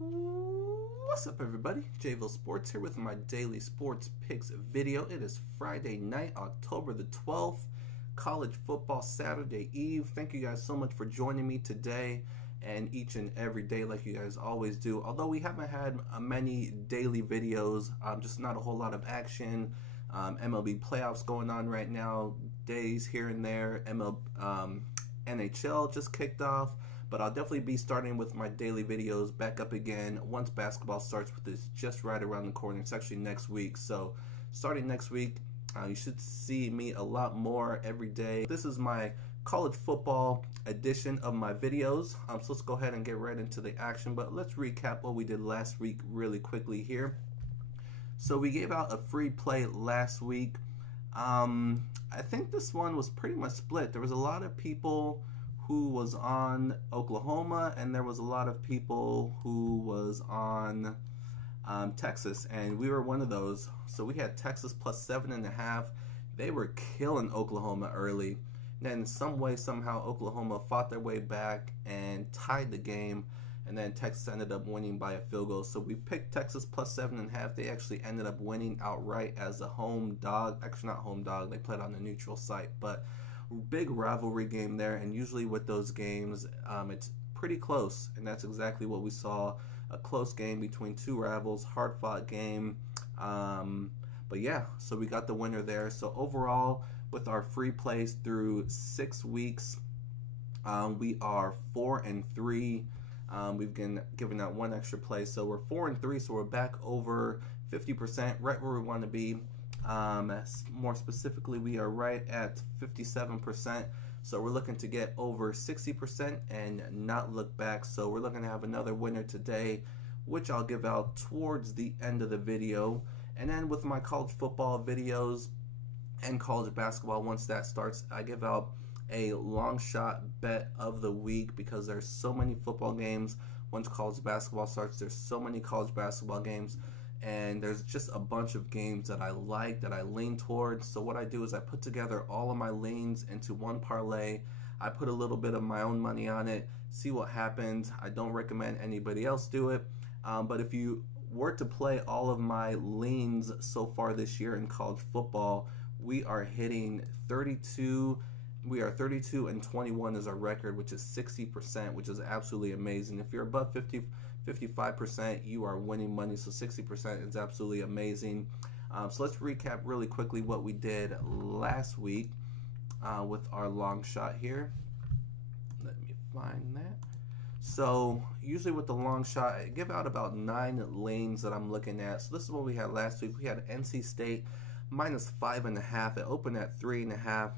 What's up, everybody? JVille Sports here with my daily sports picks video. It is Friday night, October the 12th, college football Saturday Eve. Thank you guys so much for joining me today and each and every day like you guys always do. Although we haven't had many daily videos, just not a whole lot of action. MLB playoffs going on right now, days here and there. NHL just kicked off. But I'll definitely be starting with my daily videos back up again once basketball starts, with this just right around the corner. It's actually next week. So starting next week, you should see me a lot more every day. This is my college football edition of my videos. So let's go ahead and get right into the action. But let's recap what we did last week really quickly here. So we gave out a free play last week. I think this one was pretty much split. There was a lot of people who was on Oklahoma, and there was a lot of people who was on Texas, and we were one of those. So we had Texas plus 7.5. They were killing Oklahoma early. Then some way, somehow, Oklahoma fought their way back and tied the game, and then Texas ended up winning by a field goal. So we picked Texas plus 7.5. They actually ended up winning outright as a home dog. Actually, not home dog. They played on a neutral site, but big rivalry game there, and usually with those games it's pretty close, and that's exactly what we saw. A close game between two rivals, hard-fought game, but yeah, so we got the winner there. So overall, with our free plays through 6 weeks, we are 4-3. We've been given out one extra play, so we're 4-3, so we're back over 50%, right where we want to be. More specifically, we are right at 57%, so we're looking to get over 60% and not look back. So we're looking to have another winner today, which I'll give out towards the end of the video. And then with my college football videos and college basketball, once that starts, I give out a long shot bet of the week, because there's so many football games. Once college basketball starts, there's so many college basketball games, and there's just a bunch of games that I like, that I lean towards. So what I do is I put together all of my leans into one parlay. I put a little bit of my own money on it, see what happens. I don't recommend anybody else do it, but if you were to play all of my leans so far this year in college football, we are hitting 32. We are 32-21 is our record, which is 60%, which is absolutely amazing. If you're above 55%, you are winning money, so 60% is absolutely amazing. So let's recap really quickly what we did last week with our long shot here. Let me find that. So usually with the long shot, I give out about 9 lanes that I'm looking at. So this is what we had last week. We had NC State minus 5.5. It opened at 3.5.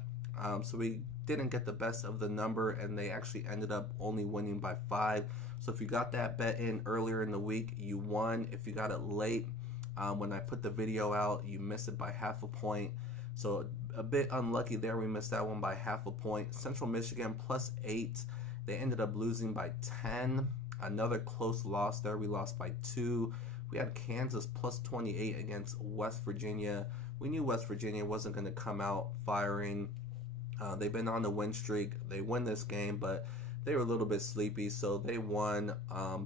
So we didn't get the best of the number, and they actually ended up only winning by 5. So if you got that bet in earlier in the week, you won. If you got it late, when I put the video out, you missed it by half a point. So a bit unlucky there. We missed that one by half a point. Central Michigan plus 8. They ended up losing by 10. Another close loss there. We lost by 2. We had Kansas plus 28 against West Virginia. We knew West Virginia wasn't going to come out firing. They've been on the win streak. They win this game, but they were a little bit sleepy, so they won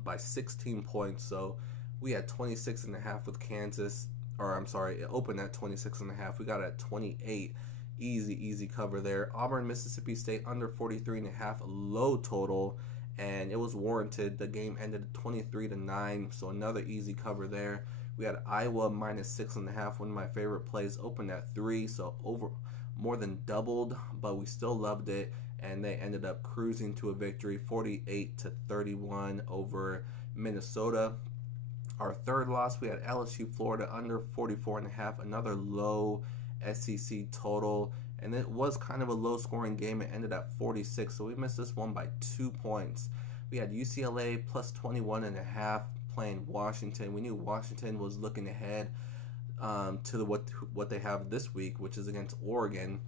by 16 points. So we had 26.5 with Kansas, or I'm sorry, it opened at 26.5. We got it at 28. Easy cover there. Auburn, Mississippi State under 43.5, low total, and it was warranted. The game ended at 23-9, so another easy cover there. We had Iowa minus 6.5. One of my favorite plays, opened at 3, so over more than doubled, but we still loved it, and they ended up cruising to a victory, 48-31 over Minnesota. Our third loss, we had LSU, Florida under 44.5, another low SEC total, and it was kind of a low scoring game. It ended at 46, so we missed this one by 2 points. We had UCLA plus 21.5 playing Washington. We knew Washington was looking ahead to what they have this week, which is against Oregon.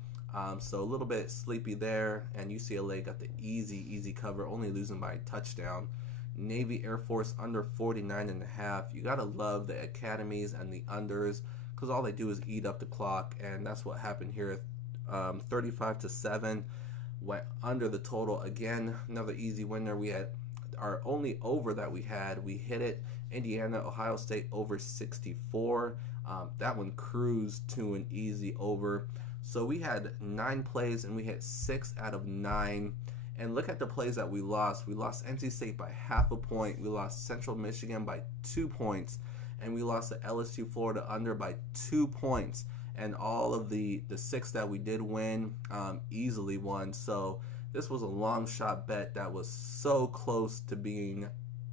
So a little bit sleepy there, and UCLA got the easy cover, only losing by a touchdown. Navy Air Force under 49.5. You gotta love the academies and the unders, because all they do is eat up the clock, and that's what happened here. 35-7 went under the total again. Another easy winner. We had our only over that we had, we hit it. Indiana, Ohio State over 64. That one cruised to an easy over. So we had 9 plays and we hit 6 out of 9. And look at the plays that we lost. We lost NC State by half a point. We lost Central Michigan by 2 points. And we lost the LSU Florida under by 2 points. And all of the 6 that we did win, easily won. So this was a long shot bet that was so close to being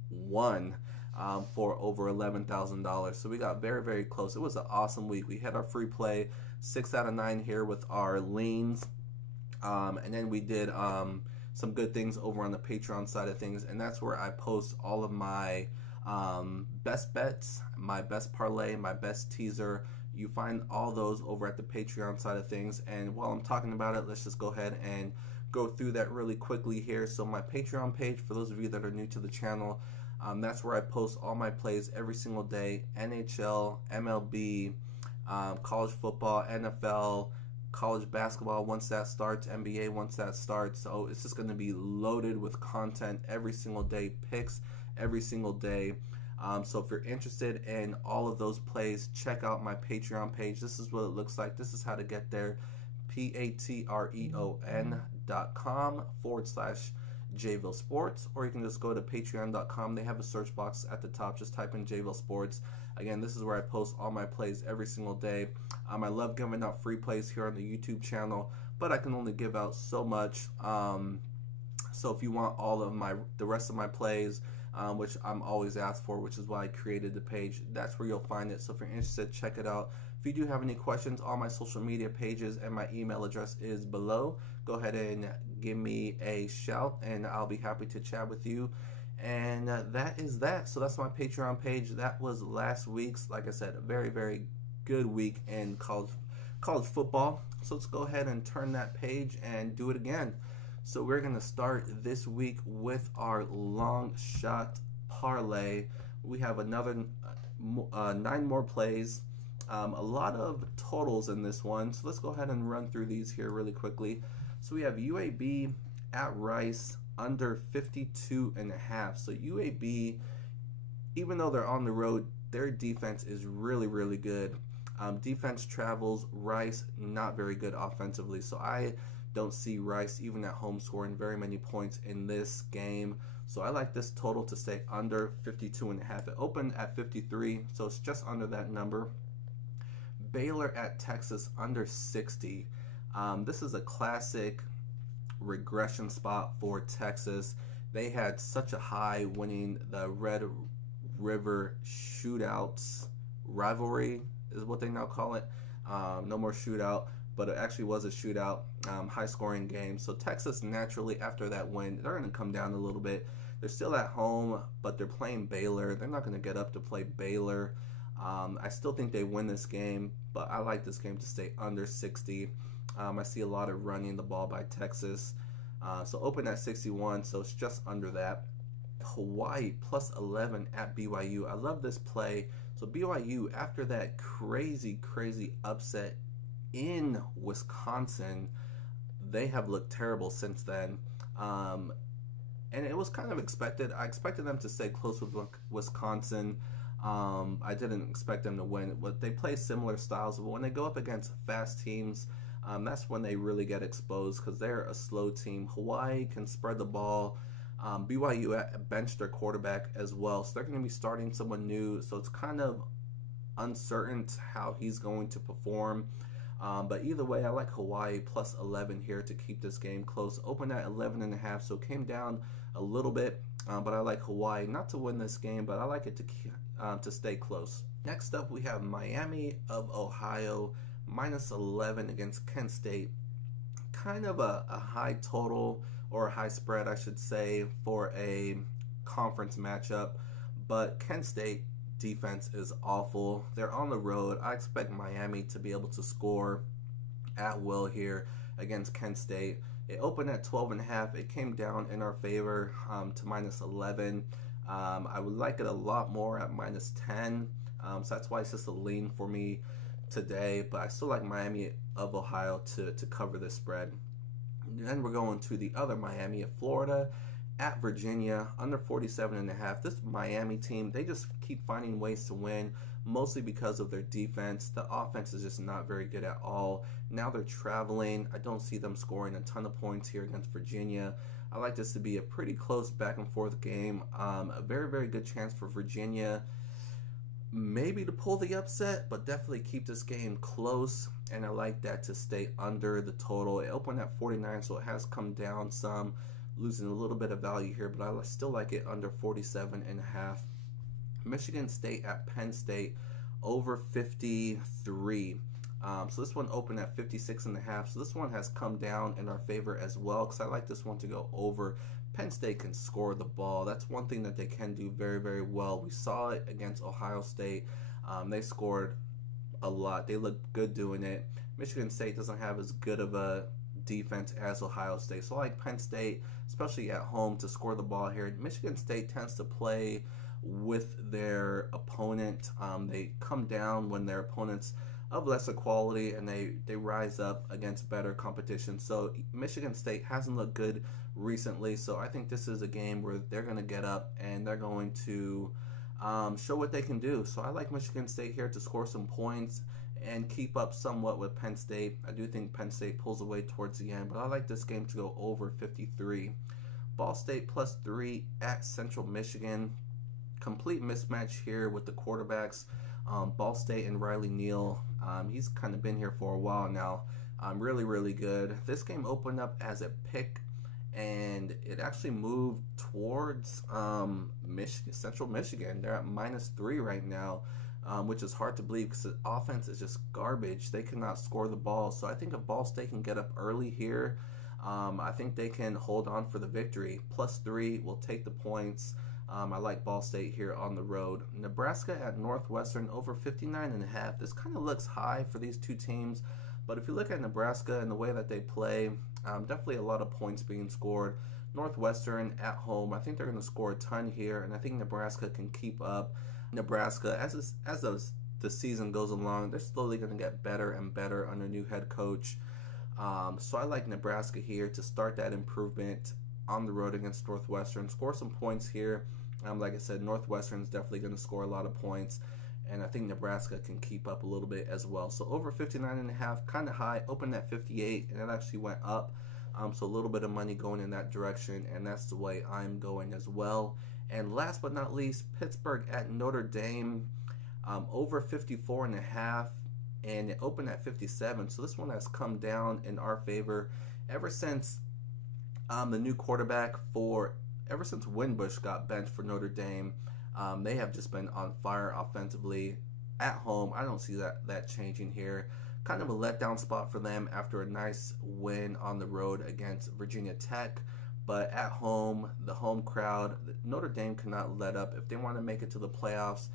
won for over $11,000. So we got very, very close. It was an awesome week. We had our free play, 6 out of 9 here with our leans. And then we did some good things over on the Patreon side of things. And that's where I post all of my best bets, my best parlay, my best teaser. You find all those over at the Patreon side of things. And while I'm talking about it, let's just go ahead and go through that really quickly here. So my Patreon page, for those of you that are new to the channel, that's where I post all my plays every single day. NHL, MLB, college football, NFL, college basketball once that starts, NBA once that starts. So it's just going to be loaded with content every single day, picks every single day. So if you're interested in all of those plays, check out my Patreon page. This is what it looks like. This is how to get there. patreon.com/JVille Sports, or you can just go to patreon.com. They have a search box at the top. Just type in JVille Sports. Again, this is where I post all my plays every single day. I love giving out free plays here on the YouTube channel, but I can only give out so much. So if you want all of the rest of my plays, which I'm always asked for, which is why I created the page, that's where you'll find it. So if you're interested, check it out. If you do have any questions, all my social media pages and my email address is below. Go ahead and give me a shout, and I'll be happy to chat with you. And that is that. So that's my Patreon page. That was last week's, like I said, a very, very good week in college football. So let's go ahead and turn that page and do it again. So we're going to start this week with our long shot parlay. We have another 9 more plays. A lot of totals in this one. So let's go ahead and run through these here really quickly. So we have UAB at Rice under 52.5. So UAB, even though they're on the road, their defense is really, really good. Defense travels. Rice, not very good offensively. So I don't see Rice even at home scoring very many points in this game. So I like this total to stay under 52.5. It opened at 53, so it's just under that number. Baylor at Texas under 60. This is a classic regression spot for Texas. They had such a high winning the Red River shootouts rivalry is what they now call it. No more shootout, but it actually was a shootout, high-scoring game. So Texas, naturally, after that win, they're going to come down a little bit. They're still at home, but they're playing Baylor. They're not going to get up to play Baylor. I still think they win this game, but I like this game to stay under 60. I see a lot of running the ball by Texas. So open at 61, so it's just under that. Hawaii plus 11 at BYU. I love this play. So BYU, after that crazy upset in Wisconsin, they have looked terrible since then, and it was kind of expected. I expected them to stay close with Wisconsin. I didn't expect them to win, but they play similar styles. But when they go up against fast teams, that's when they really get exposed because they're a slow team. Hawaii can spread the ball. BYU benched their quarterback as well, so they're going to be starting someone new, so it's kind of uncertain how he's going to perform. But either way, I like Hawaii plus 11 here to keep this game close. Opened at 11.5, so it came down a little bit, but I like Hawaii not to win this game, but I like it to stay close. Next up, we have Miami of Ohio minus 11 against Kent State. Kind of a high total, or a high spread, I should say, for a conference matchup, but Kent State defense is awful. They're on the road. I expect Miami to be able to score at will here against Kent State. It opened at 12.5. It came down in our favor to minus 11. I would like it a lot more at minus 10. So that's why it's just a lean for me today. But I still like Miami of Ohio to cover this spread. Then we're going to the other Miami of Florida at Virginia, under 47.5. This Miami team, they just keep finding ways to win, mostly because of their defense. The offense is just not very good at all. Now they're traveling. I don't see them scoring a ton of points here against Virginia. I like this to be a pretty close back and forth game. A very, very good chance for Virginia maybe to pull the upset, but definitely keep this game close. And I like that to stay under the total. It opened at 49, so it has come down some, losing a little bit of value here, but I still like it under 47.5. Michigan State at Penn State, over 53. So this one opened at 56.5. So this one has come down in our favor as well, because I like this one to go over. Penn State can score the ball. That's one thing that they can do very, very well. We saw it against Ohio State. They scored a lot. They look good doing it. Michigan State doesn't have as good of a defense as Ohio State. So I like Penn State, especially at home, to score the ball here. Michigan State tends to play with their opponent. They come down when their opponent's of lesser quality, and they rise up against better competition. So Michigan State hasn't looked good recently, so I think this is a game where they're going to get up and they're going to show what they can do. So I like Michigan State here to score some points and keep up somewhat with Penn State. I do think Penn State pulls away towards the end, but I like this game to go over 53. Ball State +3 at Central Michigan. Complete mismatch here with the quarterbacks. Ball State and Riley Neal, he's kind of been here for a while now. Really, really good. This game opened up as a pick, and it actually moved towards Central Michigan. They're at -3 right now, which is hard to believe because the offense is just garbage. They cannot score the ball. So I think if Ball State can get up early here, I think they can hold on for the victory. +3 will take the points. I like Ball State here on the road. Nebraska at Northwestern, over 59.5. This kind of looks high for these two teams, but if you look at Nebraska and the way that they play, definitely a lot of points being scored. Northwestern at home, I think they're going to score a ton here, and I think Nebraska can keep up. Nebraska, as the season goes along, they're slowly going to get better and better under new head coach. So I like Nebraska here to start that improvement on the road against Northwestern. Score some points here. Like I said, Northwestern's definitely going to score a lot of points, and I think Nebraska can keep up a little bit as well. So over 59.5, kind of high, opened at 58, and it actually went up. So a little bit of money going in that direction, and that's the way I'm going as well. And last but not least, Pittsburgh at Notre Dame, over 54.5, and it opened at 57. So this one has come down in our favor ever since the new quarterback ever since Winbush got benched for Notre Dame. They have just been on fire offensively. At home, I don't see that changing here. Kind of a letdown spot for them after a nice win on the road against Virginia Tech. But at home, the home crowd, Notre Dame cannot let up. If they want to make it to the playoffs,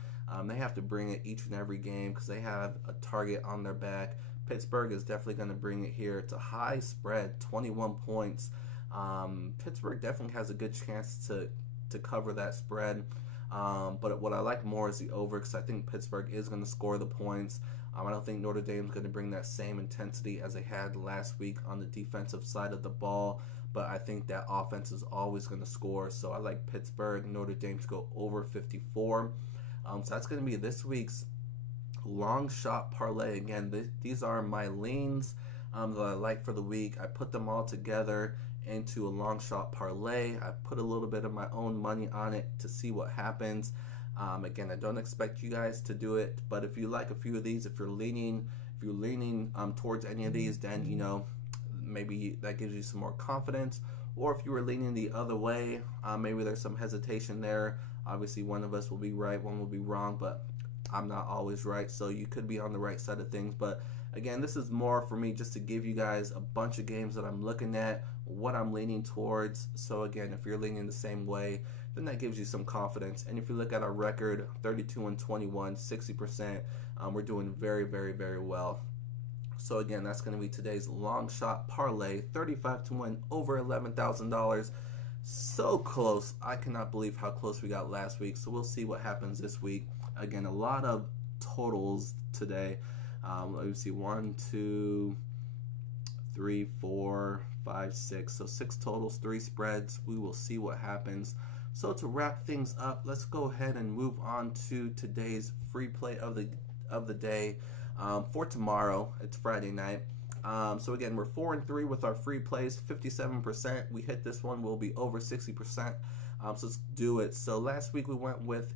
they have to bring it each and every game because they have a target on their back. Pittsburgh is definitely going to bring it here. It's a high spread, 21 points. Pittsburgh definitely has a good chance to cover that spread. But what I like more is the over, because I think Pittsburgh is going to score the points. I don't think Notre Dame is going to bring that same intensity as they had last week on the defensive side of the ball. But I think that offense is always going to score. So I like Pittsburgh, Notre Dame to go over 54. So that's going to be this week's long shot parlay. Again, these are my leans that I like for the week. I put them all together into a long shot parlay. I put a little bit of my own money on it to see what happens. Again, I don't expect you guys to do it, but if you like a few of these, if you're leaning towards any of these, then maybe that gives you some more confidence. Or if you were leaning the other way, maybe there's some hesitation there. Obviously, one of us will be right, one will be wrong, but I'm not always right, so you could be on the right side of things. But again, this is more for me just to give you guys a bunch of games that I'm looking at, what I'm leaning towards. So again, if you're leaning the same way, then that gives you some confidence. And if you look at our record, 32-21, 60%, we're doing very, very, very well. So again, that's going to be today's long shot parlay, 35 to win over $11,000. So close. I cannot believe how close we got last week. So we'll see what happens this week. Again, a lot of totals today. Let me see, 1, 2, 3, 4, 5, 6. So 6 totals, 3 spreads. We will see what happens. So to wrap things up, let's go ahead and move on to today's free play of the day for tomorrow. It's Friday night. So again, we're 4-3 with our free plays, 57%. We hit this one, we'll be over 60%. So let's do it. So last week we went with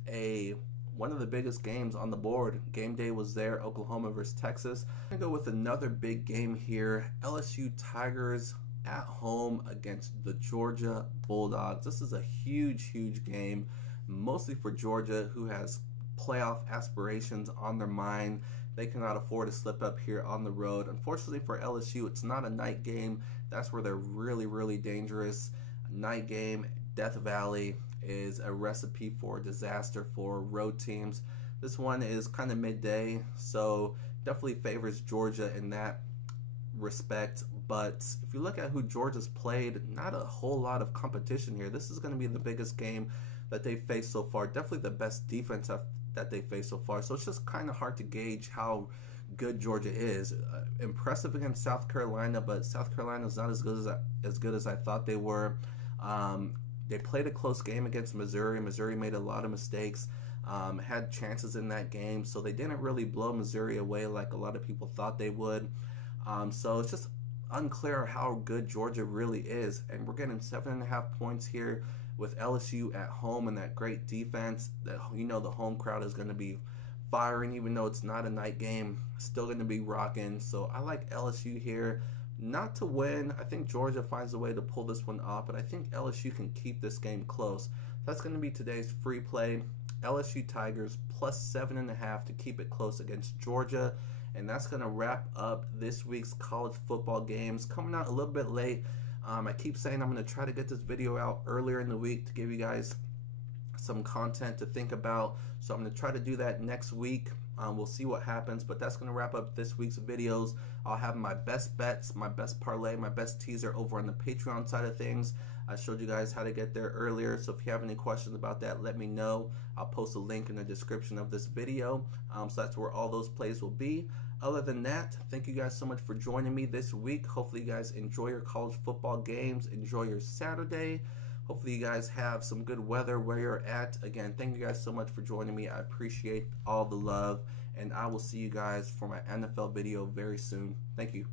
one of the biggest games on the board. Game day was there, Oklahoma versus Texas. I'm gonna go with another big game here. LSU Tigers at home against the Georgia Bulldogs. This is a huge game, mostly for Georgia, who has playoff aspirations on their mind. They cannot afford to slip up here on the road. Unfortunately for LSU, it's not a night game. That's where they're really dangerous. A night game, Death Valley, is a recipe for disaster for road teams. This one is kind of midday, so definitely favors Georgia in that respect. But if you look at who Georgia's played, not a whole lot of competition here. This is going to be the biggest game that they've faced so far. Definitely the best defense that they faced so far. So it's just kind of hard to gauge how good Georgia is. Impressive against South Carolina, but South Carolina's not as good as I thought they were. They played a close game against Missouri. Missouri made a lot of mistakes, had chances in that game, so they didn't really blow Missouri away like a lot of people thought they would. So it's just unclear how good Georgia really is, and we're getting 7.5 points here with LSU at home and that great defense. That, you know, the home crowd is going to be firing, even though it's not a night game, still going to be rocking. So I like LSU here, not to win. I think Georgia finds a way to pull this one off, but I think LSU can keep this game close. That's going to be today's free play. LSU Tigers plus 7.5 to keep it close against Georgia. And that's going to wrap up this week's college football games. Coming out a little bit late. I keep saying I'm going to try to get this video out earlier in the week to give you guys some content to think about. So I'm going to try to do that next week. We'll see what happens, but that's going to wrap up this week's videos. I'll have my best bets, my best parlay, my best teaser over on the Patreon side of things. I showed you guys how to get there earlier, so if you have any questions about that, let me know. I'll post a link in the description of this video, so that's where all those plays will be. Other than that, thank you guys so much for joining me this week. Hopefully you guys enjoy your college football games, enjoy your Saturday. Hopefully you guys have some good weather where you're at. Again, thank you guys so much for joining me. I appreciate all the love, and I will see you guys for my NFL video very soon. Thank you.